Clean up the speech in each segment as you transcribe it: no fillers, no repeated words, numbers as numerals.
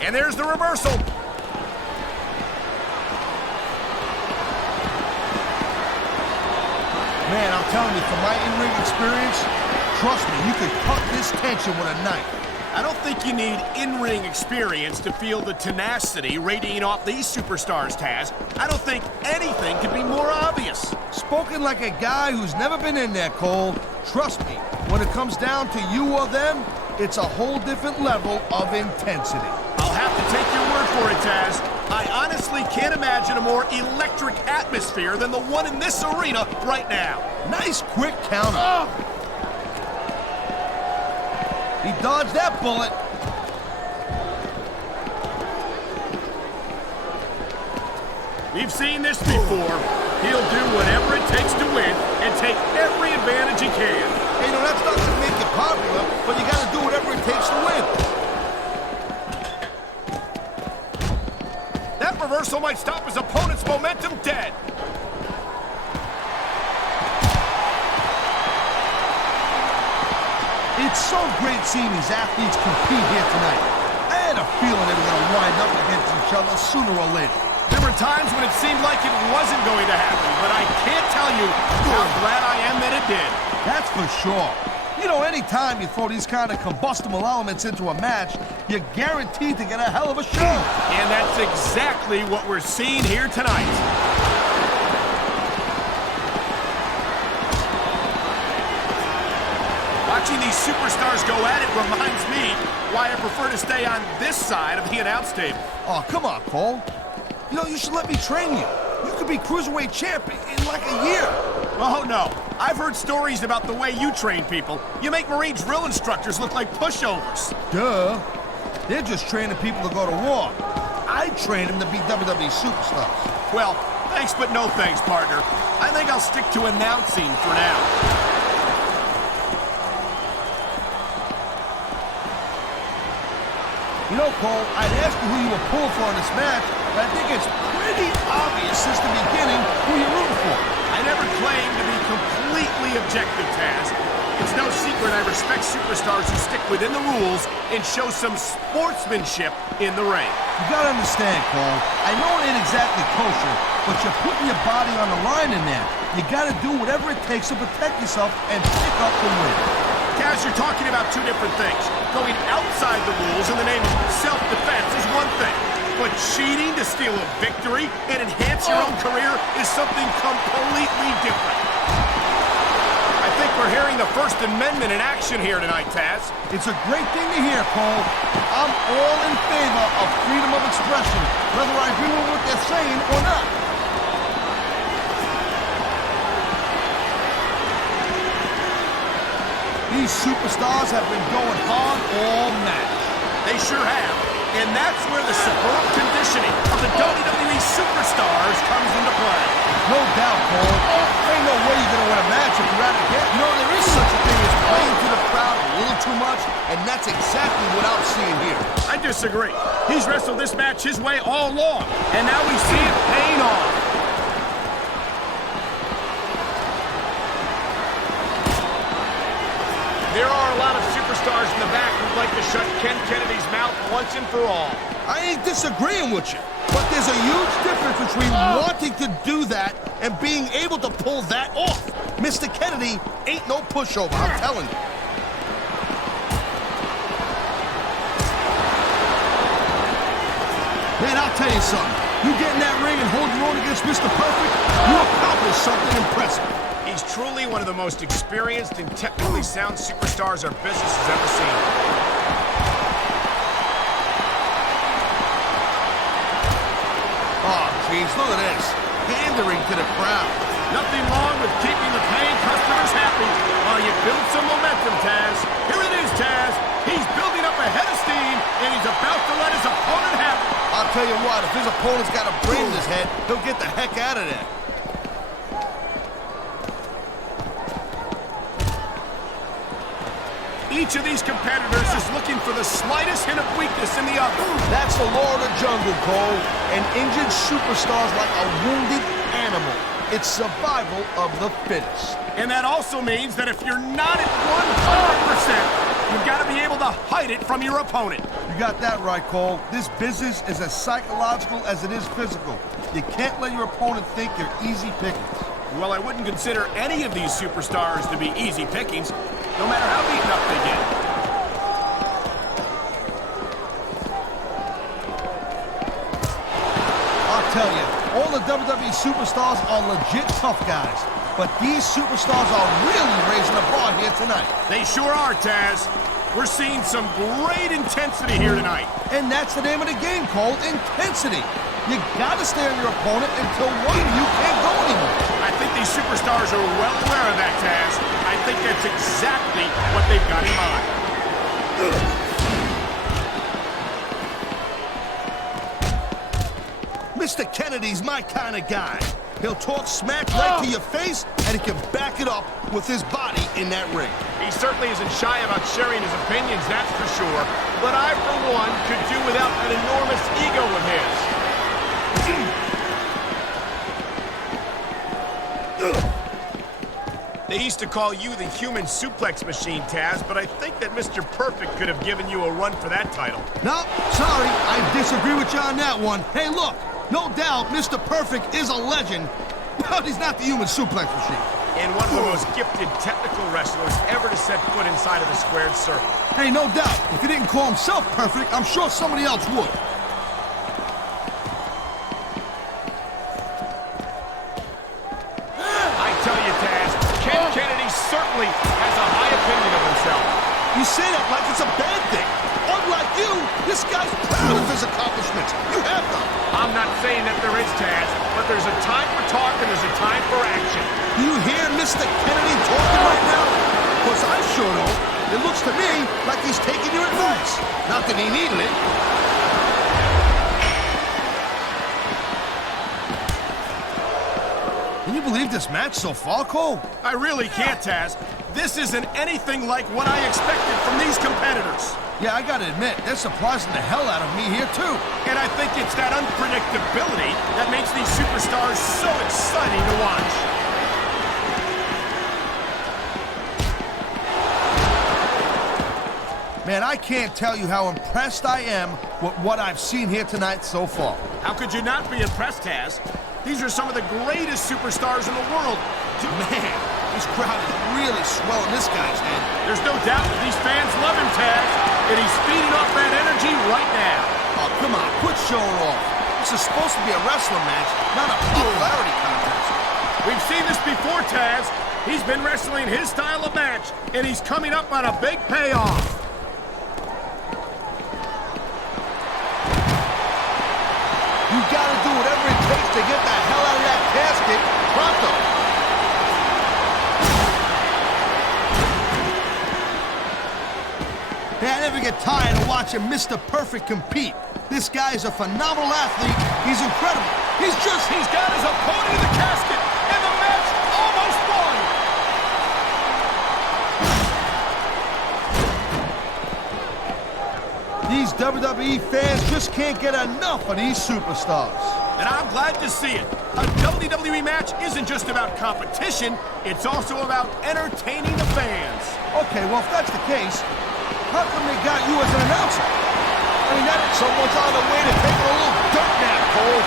And there's the reversal. Man, I'm telling you, from my in-ring experience, trust me, you could cut this tension with a knife. I don't think you need in-ring experience to feel the tenacity radiating off these superstars, Taz. I don't think anything could be more obvious. Spoken like a guy who's never been in there, Cole. Trust me, when it comes down to you or them, it's a whole different level of intensity. I'll have to take your word for it, Taz. I honestly can't imagine a more electric atmosphere than the one in this arena right now. Nice quick counter. He dodged that bullet. We've seen this before. He'll do whatever it takes to win and take every advantage he can. Hey, no, that's not gonna make you popular, but you gotta do whatever it takes to win. That reversal might stop his opponent's momentum dead. It's so great seeing these athletes compete here tonight. I had a feeling they were gonna wind up against each other sooner or later. There were times when it seemed like it wasn't going to happen, but I can't tell you how glad I am that it did. That's for sure. You know, anytime you throw these kind of combustible elements into a match, you're guaranteed to get a hell of a show. And that's exactly what we're seeing here tonight. Watching these superstars go at it reminds me why I prefer to stay on this side of the announce table. Oh, come on, Cole. You know, you should let me train you. You could be Cruiserweight champion in like a year. Oh, no. I've heard stories about the way you train people. You make Marine drill instructors look like pushovers. Duh. They're just training people to go to war. I train them to be WWE superstars. Well, thanks but no thanks, partner. I think I'll stick to announcing for now. You know, Cole, I'd ask you who you were pulling for in this match, but I think it's pretty obvious since the beginning who you're rooting for. I never claimed to be completely objective, Taz. It's no secret I respect superstars who stick within the rules and show some sportsmanship in the ring. You gotta understand, Cole, I know it ain't exactly kosher, but you're putting your body on the line in there. You gotta do whatever it takes to protect yourself and pick up the win. Taz, you're talking about two different things. Going outside the rules in the name of self-defense is one thing, but cheating to steal a victory and enhance your own career is something completely different. I think we're hearing the First Amendment in action here tonight, Taz. It's a great thing to hear, Cole. I'm all in favor of freedom of expression, whether I agree with what they're saying or not. These superstars have been going hard all match. They sure have. And that's where the superb conditioning of the WWE superstars comes into play. No doubt, Cole. There ain't no way you're going to win a match if you're out of get. You know, there is such a thing as playing to the crowd a little too much, and that's exactly what I'm seeing here. I disagree. He's wrestled this match his way all along, and now we see it paying off. There are a lot of superstars in the back who'd like to shut Ken Kennedy's mouth once and for all. I ain't disagreeing with you, but there's a huge difference between wanting to do that and being able to pull that off. Mr. Kennedy ain't no pushover, I'm telling you. Man, I'll tell you something. You get in that ring and hold your own against Mr. Perfect, you accomplished something impressive. He's truly one of the most experienced and technically sound superstars our business has ever seen. Oh, geez, look at this. Pandering to the crowd. Nothing wrong with keeping the paying customers happy while you build some momentum, Taz. Here it is, Taz. He's building up a head of steam, and he's about to let his opponent have it. I'll tell you what, if his opponent's got a brain in his head, he'll get the heck out of there. Each of these competitors is looking for the slightest hint of weakness in the other. That's the law of the jungle, Cole. An injured superstar's like a wounded animal. It's survival of the fittest. And that also means that if you're not at 100%, you've got to be able to hide it from your opponent. You got that right, Cole. This business is as psychological as it is physical. You can't let your opponent think you're easy pickings. Well, I wouldn't consider any of these superstars to be easy pickings, no matter how beaten up they get. I'll tell you, all the WWE superstars are legit tough guys. But these superstars are really raising the bar here tonight. They sure are, Taz. We're seeing some great intensity here tonight. And that's the name of the game, Cole, intensity. You gotta stay on your opponent until one of you can't go anymore. I think these superstars are well aware of that, Taz. I think that's exactly what they've got in mind. Mr. Kennedy's my kind of guy. He'll talk smack right to your face, and he can back it up with his body in that ring. He certainly isn't shy about sharing his opinions, that's for sure. But I, for one, could do without an enormous ego of his. They used to call you the human suplex machine, Taz, but I think that Mr. Perfect could have given you a run for that title. No, sorry, I disagree with you on that one. Hey, look, no doubt Mr. Perfect is a legend, but he's not the human suplex machine. And one of the most gifted technical wrestlers ever to set foot inside of the squared circle. Hey, no doubt, if he didn't call himself perfect, I'm sure somebody else would. Certainly has a high opinion of himself. You say that like it's a bad thing. Unlike you, this guy's proud of his accomplishments. You have them. I'm not saying that there is, Taz, but there's a time for talk and there's a time for action. Do you hear Mr. Kennedy talking right now? Because I sure don't. It looks to me like he's taking your advice. Not that he needed it. Can you believe this match so far, Cole? I really can't, Taz. This isn't anything like what I expected from these competitors. Yeah, I gotta admit, they're surprising the hell out of me here, too. And I think it's that unpredictability that makes these superstars so exciting to watch. Man, I can't tell you how impressed I am with what I've seen here tonight so far. How could you not be impressed, Taz? These are some of the greatest superstars in the world. Man, this crowd is really swelling this guy's head. There's no doubt that these fans love him, Taz, and he's feeding off that energy right now. Oh, come on, quit showing off. This is supposed to be a wrestling match, not a popularity contest. We've seen this before, Taz. He's been wrestling his style of match, and he's coming up on a big payoff. You gotta do whatever it takes to get the hell out of that casket pronto. Hey, I never get tired of watching Mr. Perfect compete. This guy is a phenomenal athlete. He's incredible. He's got his opponent in the casket, and the match almost won. These WWE fans just can't get enough of these superstars. And I'm glad to see it. A WWE match isn't just about competition, it's also about entertaining the fans. Okay, well, if that's the case, how come they got you as an announcer? I mean, that someone's on the way to taking a little dirt nap, Cole.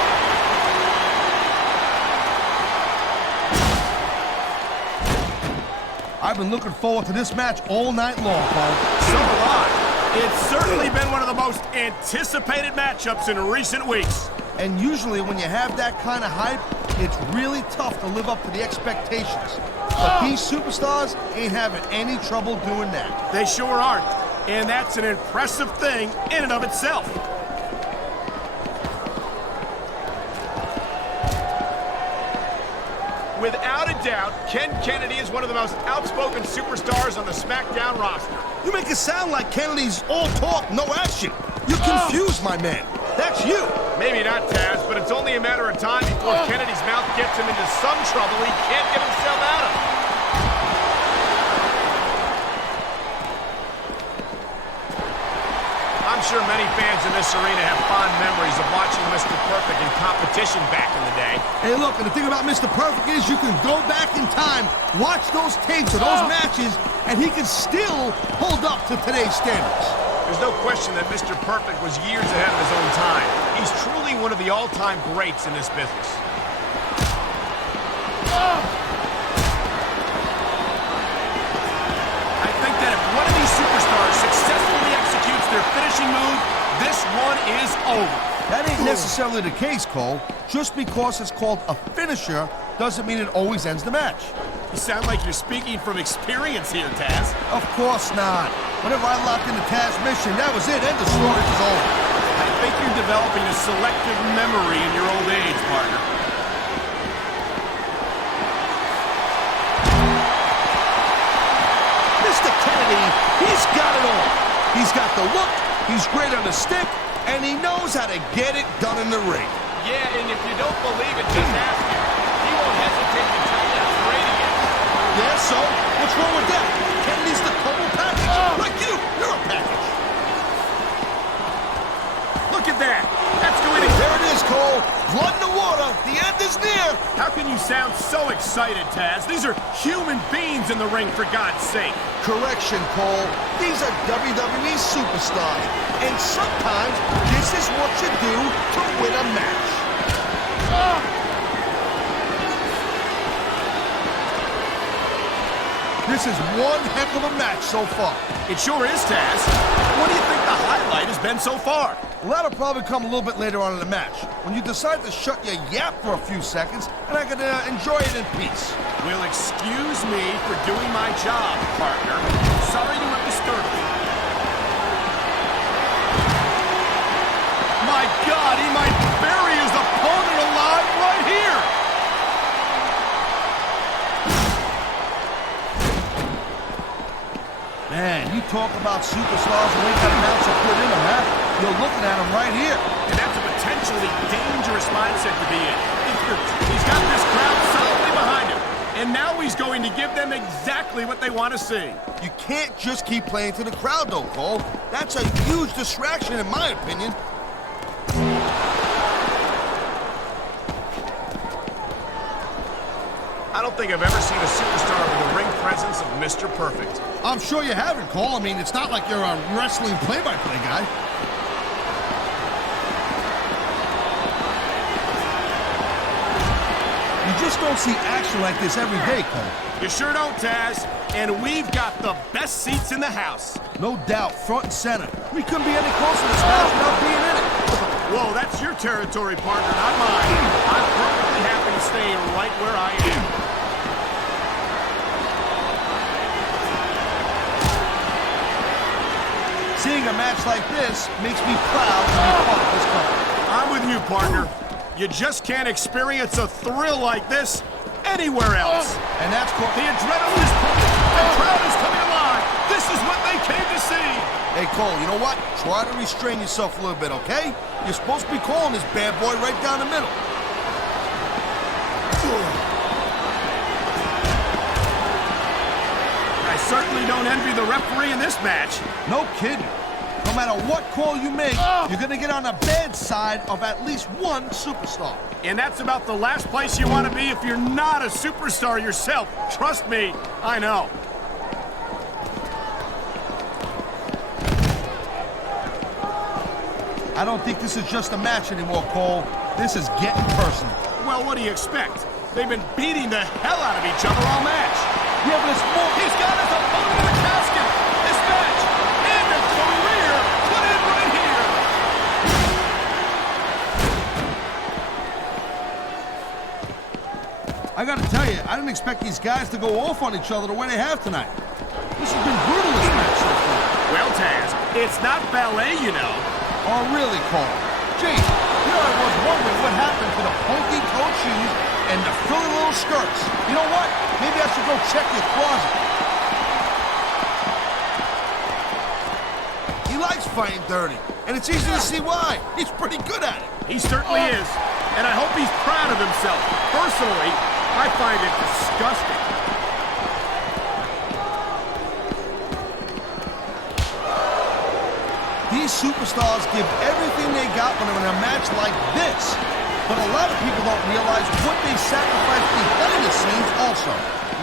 I've been looking forward to this match all night long, Cole. So have I. It's certainly been one of the most anticipated matchups in recent weeks. And usually when you have that kind of hype, it's really tough to live up to the expectations. But these superstars ain't having any trouble doing that. They sure aren't. And that's an impressive thing in and of itself. Without a doubt, Ken Kennedy is one of the most outspoken superstars on the SmackDown roster. You make it sound like Kennedy's all talk, no action. You're confused, my man. That's you. Maybe not, Taz, but it's only a matter of time before Kennedy's mouth gets him into some trouble he can't get himself out of. I'm sure many fans in this arena have fond memories of watching Mr. Perfect in competition back in the day. Hey, look, and the thing about Mr. Perfect is you can go back in time, watch those tapes of those matches, and he can still hold up to today's standards. There's no question that Mr. Perfect was years ahead of his own time. He's truly one of the all-time greats in this business. I think that if one of these superstars successfully executes their finishing move, this one is over. That ain't necessarily the case, Cole. Just because it's called a finisher doesn't mean it always ends the match. You sound like you're speaking from experience here, Taz. Of course not. Whenever I locked into Taz's mission, that was it. End of story. It was over. I think you're developing a selective memory in your old age, partner. Mr. Kennedy, he's got it all. He's got the look, he's great on the stick, and he knows how to get it done in the ring. Yeah, and if you don't believe it, just ask him. He won't hesitate to tell you how great he is. Yeah, so? What's wrong with that? Kennedy's the total package. Like you're a package. Look at that. That's going to... There it is, Cole. Blood in the water. The end is near. How can you sound so excited, Taz? These are human beings in the ring, for God's sake. Correction, Cole. These are WWE superstars. And sometimes this is what you do to win a match. This is one heck of a match so far. It sure is, Taz. What do you think the highlight has been so far? Well, that'll probably come a little bit later on in the match, when you decide to shut your yap for a few seconds, and I can enjoy it in peace. Well, excuse me for doing my job, partner. Sorry to have disturbed you. My God, he might bury his opponent alive right here! Man, you talk about superstars who ain't got an ounce of put in them, huh? You're looking at them right here. And that's a potentially dangerous mindset to be in. He's got this crowd solidly behind him. And now he's going to give them exactly what they want to see. You can't just keep playing to the crowd, though, Cole. That's a huge distraction, in my opinion. I don't think I've ever seen a superstar with the ring presence of Mr. Perfect. I'm sure you haven't, Cole. I mean, it's not like you're a wrestling play-by-play guy. You just don't see action like this every day, Cole. You sure don't, Taz. And we've got the best seats in the house. No doubt, front and center. We couldn't be any closer to this match without being in it. Whoa, that's your territory, partner, not mine. I'm perfectly happy to stay right where I am. Seeing a match like this makes me proud to be part of this company. I'm with you, partner. You just can't experience a thrill like this anywhere else. And that's called... The adrenaline is pumping. The crowd is coming alive. This is what they came to see. Hey, Cole, you know what? Try to restrain yourself a little bit, okay? You're supposed to be calling this bad boy right down the middle. I certainly don't envy the referee in this match. No kidding. No matter what call you make, you're going to get on the bad side of at least one superstar. And that's about the last place you want to be if you're not a superstar yourself. Trust me, I know. I don't think this is just a match anymore, Cole. This is getting personal. Well, what do you expect? They've been beating the hell out of each other all match. Yeah, but it's more... He's got his opponent in the casket. This match and a career put in right here. I gotta tell you, I didn't expect these guys to go off on each other the way they have tonight. This has been brutal, this match so far. Well, Taz, it's not ballet, you know. Oh, really, Cole? Gee, here I was wondering what happened to the pointy-toed shoes and the frilly little skirts. You know what? Maybe I should go check your closet. He likes fighting dirty, and it's easy to see why. He's pretty good at it. He certainly is, and I hope he's proud of himself. Personally, I find it disgusting. These superstars give everything they got when they're in a match like this. But a lot of people don't realize what they sacrifice behind the scenes also.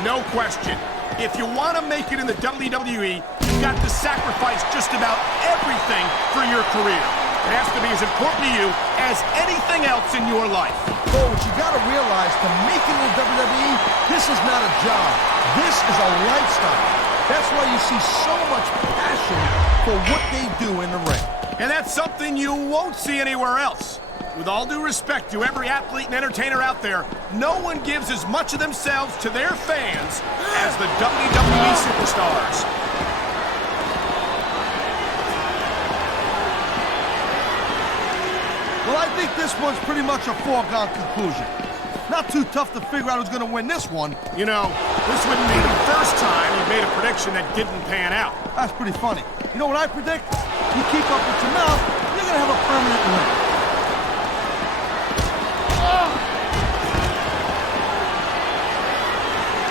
No question. If you want to make it in the WWE, you've got to sacrifice just about everything for your career. It has to be as important to you as anything else in your life. Cole, what you gotta realize, to make it in the WWE, this is not a job. This is a lifestyle. That's why you see so much passion for what they do in the ring. And that's something you won't see anywhere else. With all due respect to every athlete and entertainer out there, no one gives as much of themselves to their fans as the WWE superstars. Well, I think this one's pretty much a foregone conclusion. Not too tough to figure out who's going to win this one. You know, this wouldn't be the first time you made a prediction that didn't pan out. That's pretty funny. You know what I predict? You keep up with your mouth, you're going to have a permanent win.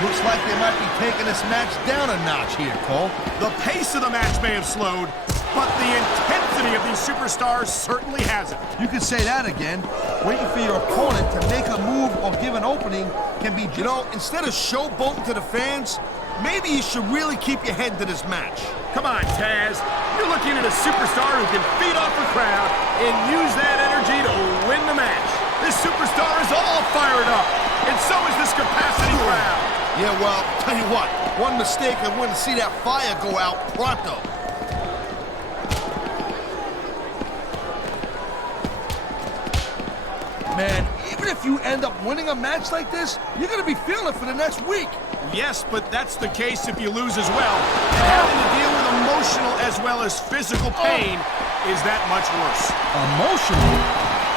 Looks like they might be taking this match down a notch here, Cole. The pace of the match may have slowed, but the intensity of these superstars certainly hasn't. You can say that again. Waiting for your opponent to make a move or give an opening can be, you know, instead of showboating to the fans, maybe you should really keep your head to this match. Come on, Taz. You're looking at a superstar who can feed off a crowd and use that energy to win the match. This superstar is all fired up, and so is this capacity crowd. Yeah, well, tell you what, one mistake and we're going to see that fire go out pronto. Man, even if you end up winning a match like this, you're going to be feeling it for the next week. Yes, but that's the case if you lose as well. And having to deal with emotional as well as physical pain is that much worse. Emotional?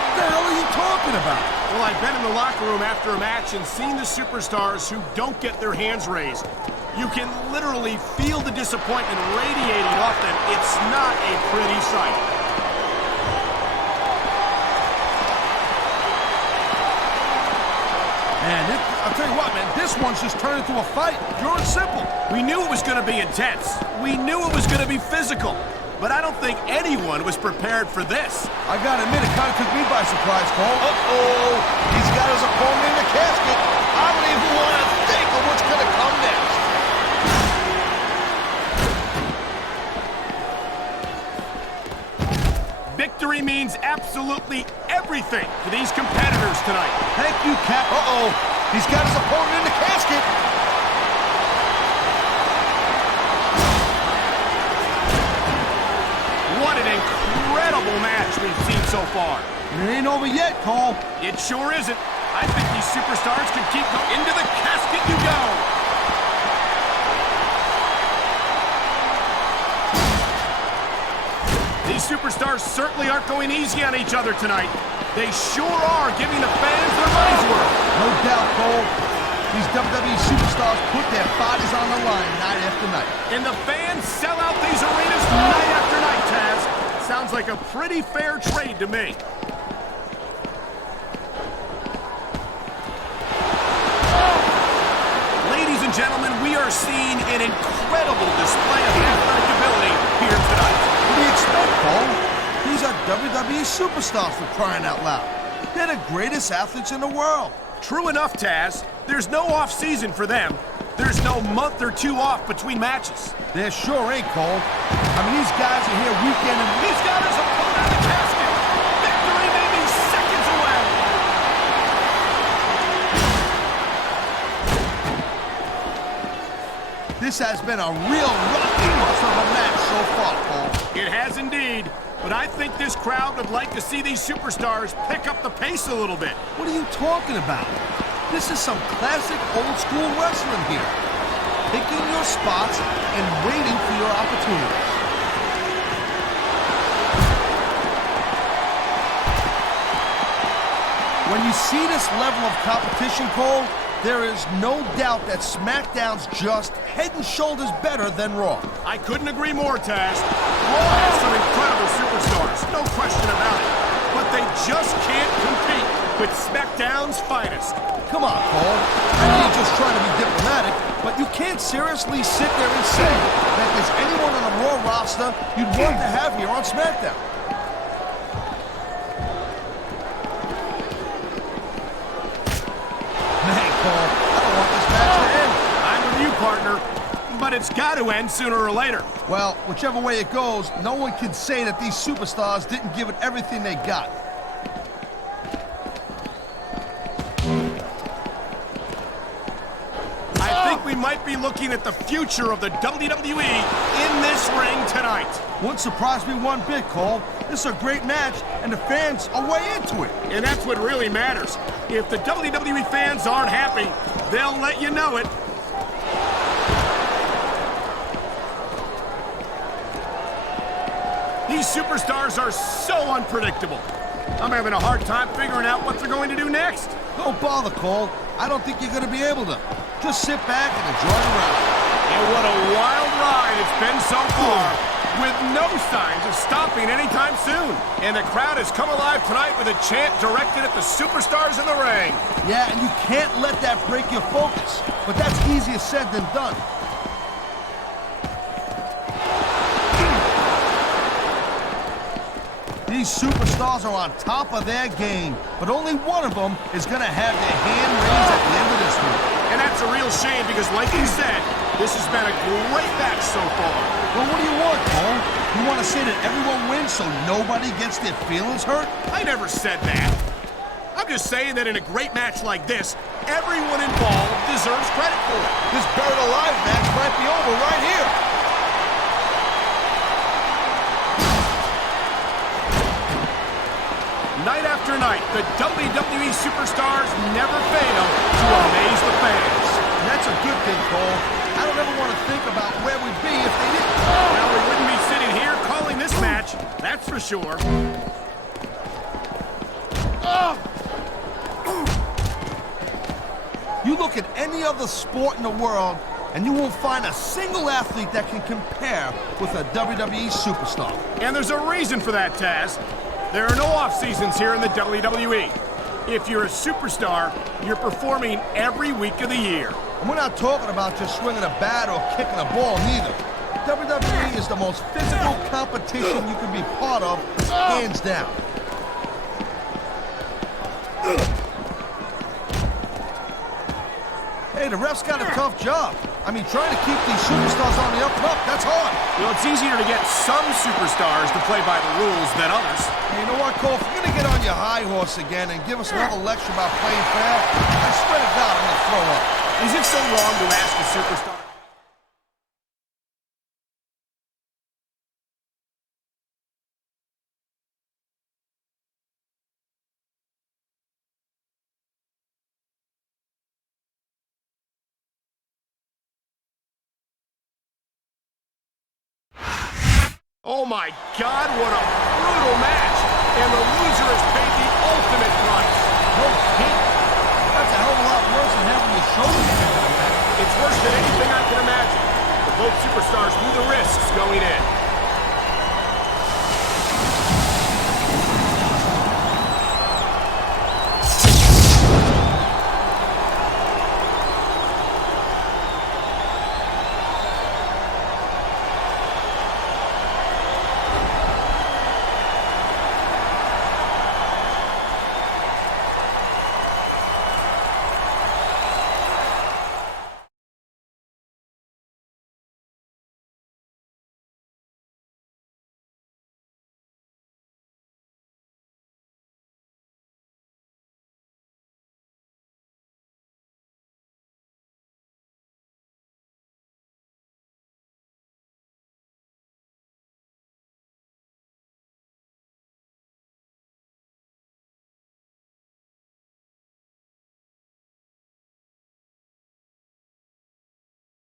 What the hell are you talking about? Well, I've been in the locker room after a match and seen the superstars who don't get their hands raised. You can literally feel the disappointment radiating off them. It's not a pretty sight. Man, I'll tell you what, man, this one's just turned into a fight. Pure and simple. We knew it was going to be intense. We knew it was going to be physical. But I don't think anyone was prepared for this. I gotta admit, it kind of took me by surprise, Cole. Uh-oh, he's got his opponent in the casket. I don't even want to think of what's gonna come next. Victory means absolutely everything to these competitors tonight. Thank you, Cap. Uh-oh, he's got his opponent in the casket. What an incredible match we've seen so far. It ain't over yet, Cole. It sure isn't. I think these superstars can keep going. Into the casket you go. These superstars certainly aren't going easy on each other tonight. They sure are giving the fans their money's worth. No doubt, Cole. These WWE superstars put their bodies on the line night after night. And the fans sell out these arenas night after night, Taz. Sounds like a pretty fair trade to me. Ladies and gentlemen, we are seeing an incredible display of athletic ability here tonight. What do you expect, Cole? These are WWE superstars, for crying out loud. They're the greatest athletes in the world. True enough, Taz. There's no off-season for them. There's no month or two off between matches. There sure ain't, Cole. I mean, these guys are here weekend and He's got his opponent in the casket. Victory may be seconds away. This has been a real rocky of a match so far, Cole. It has indeed. But I think this crowd would like to see these superstars pick up the pace a little bit. What are you talking about? This is some classic old-school wrestling here. Picking your spots and waiting for your opportunities. When you see this level of competition, Cole, there is no doubt that SmackDown's just head and shoulders better than Raw. I couldn't agree more, Taz. Raw has some incredible superstars, no question about it. But they just can't compete with SmackDown's finest. Come on, Cole. I know you're just trying to be diplomatic, but you can't seriously sit there and say that there's anyone on the Raw roster you'd want to have here on SmackDown. Man, Cole, I don't want this match to end. I'm with you, partner. But but it's got to end sooner or later. Well, whichever way it goes, no one can say that these superstars didn't give it everything they got. I think we might be looking at the future of the WWE in this ring tonight. Wouldn't surprise me one bit, Cole. This is a great match, and the fans are way into it. And that's what really matters. If the WWE fans aren't happy, they'll let you know it. These superstars are so unpredictable. I'm having a hard time figuring out what they're going to do next. Don't bother, Cole. I don't think you're going to be able to. Just sit back and enjoy the ride. And what a wild ride it's been so far, with no signs of stopping anytime soon. And the crowd has come alive tonight with a chant directed at the superstars in the ring. Yeah, and you can't let that break your focus. But that's easier said than done. These superstars are on top of their game, but only one of them is going to have their hand raised at the end of this one. And that's a real shame because, like you said, this has been a great match so far. Well, what do you want, Cole? You want to say that everyone wins so nobody gets their feelings hurt? I never said that. I'm just saying that in a great match like this, everyone involved deserves credit for it. This buried alive match might be over right here. Night after night, the WWE superstars never fail to amaze the fans. And that's a good thing, Cole. I don't ever want to think about where we'd be if they didn't. Well, we wouldn't be sitting here calling this match, that's for sure. You look at any other sport in the world, and you won't find a single athlete that can compare with a WWE superstar. And there's a reason for that, Taz. There are no off-seasons here in the WWE. If you're a superstar, you're performing every week of the year. And we're not talking about just swinging a bat or kicking a ball, neither. WWE is the most physical competition you can be part of, hands down. Hey, the ref's got a tough job. I mean, trying to keep these superstars on the up and up, that's hard. Well, it's easier to get some superstars to play by the rules than others. Hey, you know what, Cole? If you're going to get on your high horse again and give us another lecture about playing fair, I swear to God, I'm going to throw up. Is it so wrong to ask a superstar? Oh my God, what a brutal match! And the loser has paid the ultimate price. No kidding. That's a hell of a lot worse than having your shoulders taken on that. It's worse than anything I can imagine. But both superstars knew the risks going in.